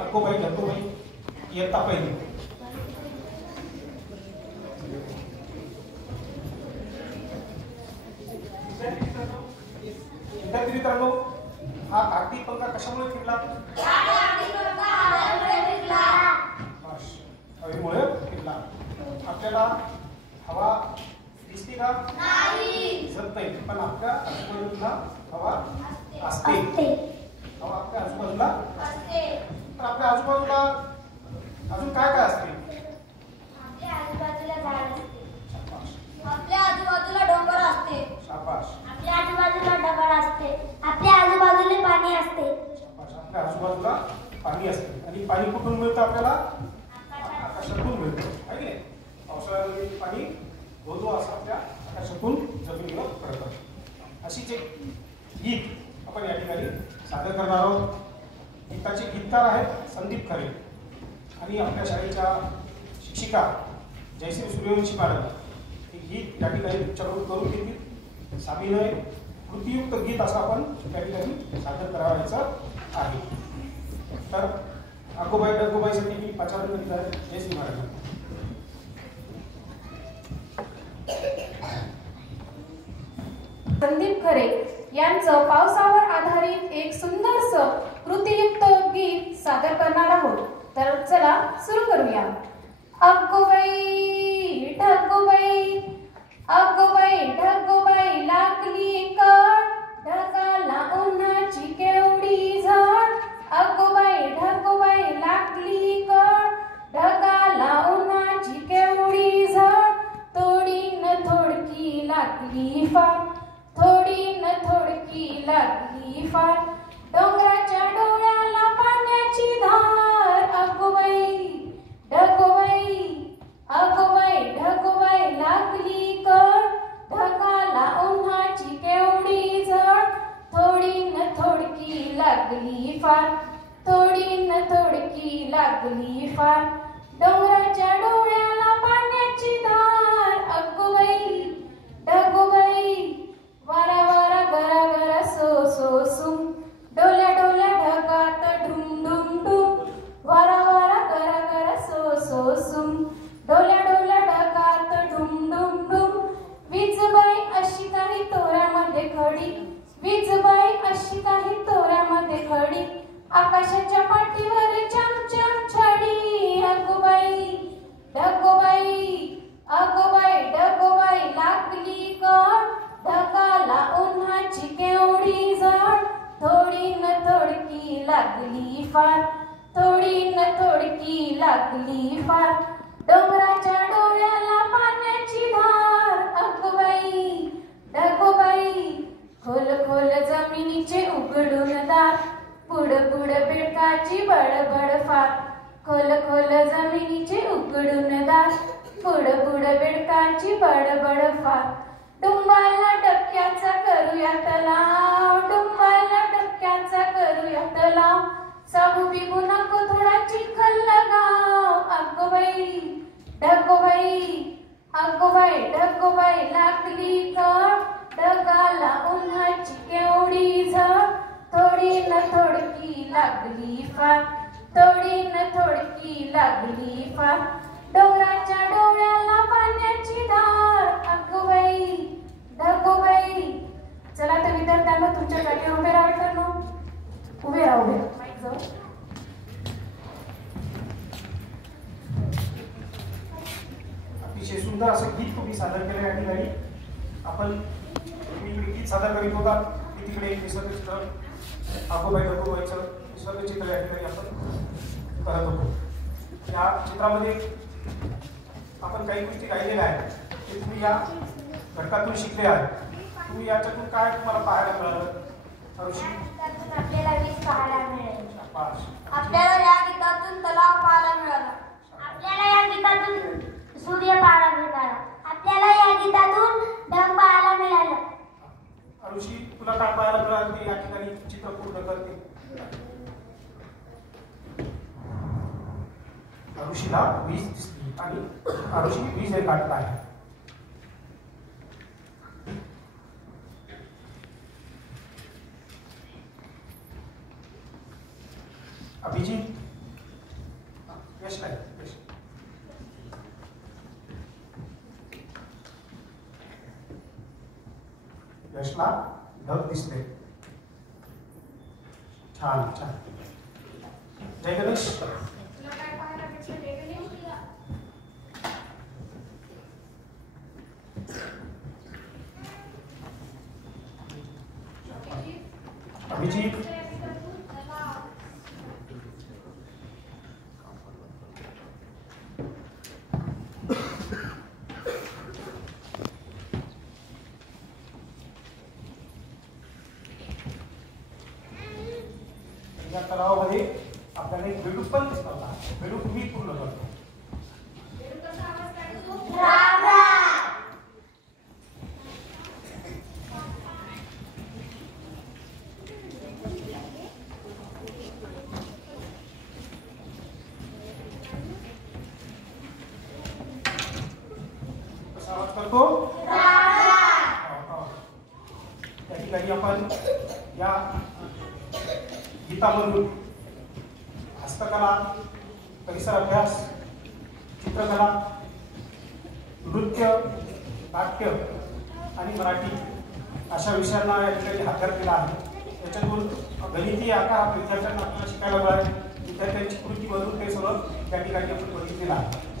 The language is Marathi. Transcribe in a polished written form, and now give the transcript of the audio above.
अक्कोबाई ढक्कोबाई इयत्ता पहिली. विद्यार्थी मित्रांनो, हा कागदी पंखा कशामुळे फिरला? हवेमुळे फिरला. आपल्याला हवा दिसते का? दिसत नाही, पण आपल्या आजूबाजूला हवा असते. हवा आपल्या आजूबाजूला असते. पण आपल्या आजूबाजूला अजून काय काय असते? आपल्या आजूबाजूला झाड असते. आपल्या आजूबाजूला डोंगर असते. शाबास. आपल्या आजूबाजूला दगड असते. आपल्या आजूबाजूला पाणी असते. शाबास. आपल्या आजूबाजूला पाणी असते. आणि पाणी कुठून मिळतं आपल्याला? आकाशातून मिळतं, आहे की नाही? पावसाळ्यामध्ये पाणी धोधो असं आपल्या आकाशातून जमिनीवर पडतं. अशीच एक गीत आपण या ठिकाणी सादर करणार आहोत. गीताचे गीतकार आहेत संदीप खरे आणि आपल्या शाळेच्या शिक्षिका जयश्री सूर्यवंशी मॅडम. हे गीत या ठिकाणी तुमच्याकडून करून घेतील. साभिनय कृतीयुक्त गीत असं आपण त्या ठिकाणी सादर करायचं आहे. तर अक्कोबाई ढक्कोबाईसाठी मी पाचारण करीत आहे जयश्री मॅडम. संदीप खरे यांचं पावसावर आधारित एक सुंदरसं कृतीयुक्त गीत सादर करणार आहोत. तर चला सुरू करूया. अगोबाई ढगोबाई, अगोबाई ढगोबाई लागली कळ, ढगाला उन्हाची केवढी झळ. अगोबाई ढगोबाई लागली कळ, ढगाला उन्हाची केवढी झळ. थोडी न थोडकी लागली फार, थोडी न थोडकी लागली फार. डोंगराच्या डोळ्याला पाण्याची धार. अगोबाई ढगोबाई, अगोबाई ढगोबाई लागली कळ, ढगाला उन्हाची केवढी झळ. थोडी न थोडकी लागली फार, थोडी न थोडकी लागली फार. डोंगराच्या डोळ्याला पाण्याची धार. अगोबाई ढगोबाई, वारा वारा गरा गरा सो सो सुम, डोल्या डोल्या ढगात ढुम ढुम ढुम. वारा वारा गरा गरा सो सो सुम, डोल्या डोल्या ढगात ढुम ढुम ढुम. वीजबाई अशी काही तोऱ्यामध्ये खडी, वीजबाई अशी काही तोऱ्यामध्ये खडी. आकाशाच्या पाठीवर चमचम छडी. अगोबाई ढगोबाई, अगोबाई ढगोबाई लागली कळ, ढगाला उन्हाची केवढी झळ. थोडी न थोडकी लागली फार, थोडी न थोडकी लागली फार. डोंगराच्या डोळ्याला पाण्याची धार. अगोबाई ढगोबाई, खोल खोल जमिनीचे उघडून दार, पुढ पुढ बेडकाची बडबड फार. खोल खोल जमिनीचे उघडून दार, पुढ पुढ बेडकाची बडबड फार. डुंबाला डबक्याचा करूया तलाव, डुंबाला डबक्याचा करूया तलाव. साबू बिबू नको थोडा चिखल लगाव. अगोबाई ढगोबाई, अगोबाई ढगोबाई लागली कळ, ढगाला उन्हाची केवढी झळ. थोडी न थोडकी लागली फार, थोडी न थोडकी लागली फार. डोंगराच्या डोळ्याला पाण्याची धार. अगोबाई ढगोबाई. चला तर विद्यार्थ्यांना तुमच्या जागेवर उभे राहायचं ना. उभे राहा, उभे माईक जाऊ. अतिशय सुंदर असं गीत तुम्ही सादर केलं या ठिकाणी. आपण गीत सादर करीत होता की तिकडे एक निसर्गचित्र, अगोबाई ढगोबाईचं निसर्गचित्र या ठिकाणी आपण करत होतो. या चित्रामध्ये आपण काही गोष्टी गायलेल्या आहेत ते तुम्ही या घटकातून शिकले आहेत. तुम्ही याच्यातून काय तुम्हाला पाहायला मिळालं? आपल्याला वीज पाहायला मिळेल. आपल्याला या गीतातून तलाव पाहायला मिळाला. आपल्याला या गीतातून सूर्य पाहायला मिळाला. आपल्याला या गीतातून ढग पाहायला मिळालं. ऋषी, तुला काय पाहायला मिळालं ते या ठिकाणी चित्र पूर्ण करते. ऋषीला वीज दिसली आणि ऋषी वीज हे काढत आहे. अभिजित, यशला ढग दिसते. छान छान. जय गणेश. अभिजित. या तलावामध्ये आपल्याला एक बेडूक पण दिसतात. बेडूक मी पूर्ण करतो. कसा आवाज करतो? त्या ठिकाणी आपण या गीतामधून हस्तकला, परिसर अभ्यास, चित्रकला, नृत्य, नाट्य आणि मराठी अशा विषयांना या ठिकाणी हातभार केला आहे. त्याच्यातून गणितीय आकार विद्यार्थ्यांना आपल्याला शिकायला मिळाले. विद्यार्थ्यांची कृती बनवून ते सगळं त्या ठिकाणी आपण बघितलेलं आहे.